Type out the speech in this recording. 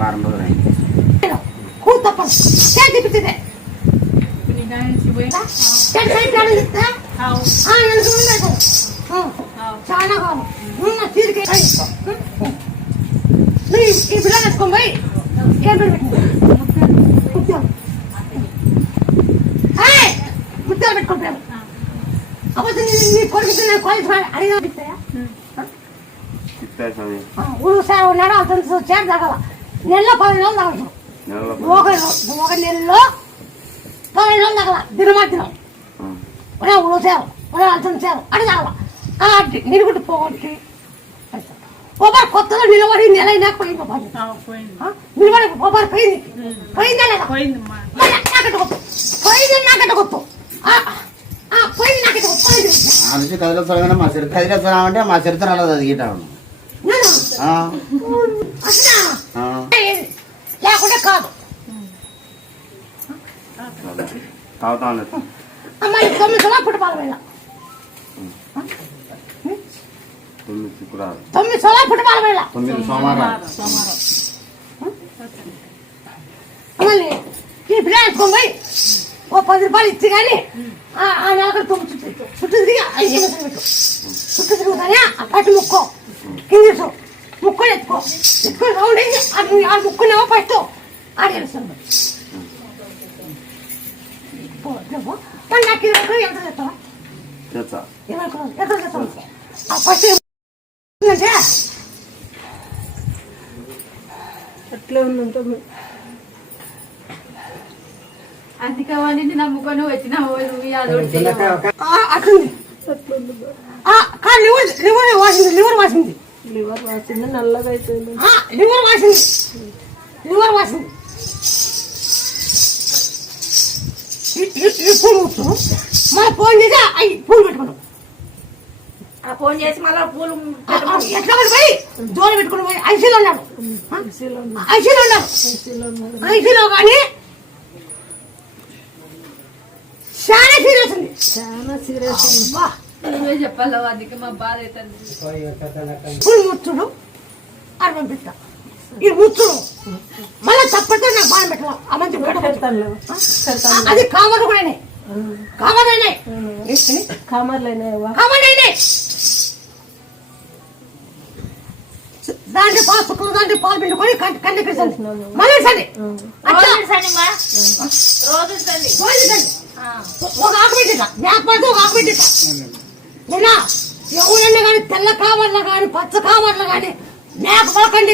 వారం రోజులు కూత తిప్పుతుంది చాలా కాదు తీరికే ఈ పిల్లలు వేసుకోం పోయి ఏం పెట్టింది ముత్యాలు పెట్టుకుంటాము అప్పుడు నీ కొడుకు కాలేజ్ అడిగా ఊరు సార్ ఉన్నాడు అతను చేర తగల నెలలో 10 రోజులు తగలదు ఒక నెలలో 10 రోజులు తగల దినమధ్యం ఊరు సేవ అతను సేవ అది తగల నిరుగుడు పోగొట్టి కొబ్బరి కొత్తలో నిలబడి నెల అయినా పోయింది నిలబడి కొబ్బరి పోయిందా లేదా నాకెట్టు కొత్త పోయింది నాకెట్టు కొత్త పోయింది నాకెట్టు కొత్త కదిలేస్తామంటే మా చరిత్ర కదిలేస్తామంటే మా చరిత్ర అలా చదివిటా లేకుంటే కాదు తాగుతాను అమ్మాయి 9 సోమవారం పుట్టపాల వేళ 9 సోమవారం పుట్టపాల వేళ 9 సోమవారం మళ్ళీ ఈ పిల్ల వేసుకొని పోయి ఓ 10 రూపాయలు ఇచ్చి కానీ ఆ నెలకడ చుట్టూ తిరిగి చుట్టూ తిరుగుతానే ఆ పట్టు ముక్కో కింది ముక్కో ఎత్తుకొని రౌండ్ వేసి ఆ ముక్కునేమో ఫస్ట్ ఆడేస్తాను నాకు 20 రూపాయలు ఎంత చేస్తావా 20 రూపాయలు ఎంత చేస్తావా ఫస్ట్ అట్లా ఉందంటే అందుకని నమ్ముకొని వచ్చినావు అట్లుంది లివర్ వాసింది నల్లగా అయిపోయింది లివర్ వాసింది ఈ పూలు మళ్ళీ ఫోన్ చేసి అవి పూలు పెట్టుకున్నాం ఫోన్ చేసి మళ్ళీ పూలు ఎట్లా పోయి జోలు పెట్టుకుని పోయి ఐసీలో ఉన్నాడు ఐసీలో కానీ చాలా సీరియస్ నువ్వే చెప్పాలి అందుకే మా బాధ అవుతుంది పూలు ముచ్చుడు అని పంపిస్తా ఈ ముచ్చుడు మళ్ళీ తప్పతే నాకు బాధ పెట్టాలి ఆ మంచి అది కామర్ కూడా కామర్లైనాయి దాంట్లో పాలు పిండుకొని కండి మళ్ళీ ఒక ఆకు పెట్టిట లేకపోతే ఒక ఆకు పెట్టిట నేనా ఎవరన్నా కానీ తెల్ల కామర్లు కానీ పచ్చ కామర్లు కానీ మేకపోకండి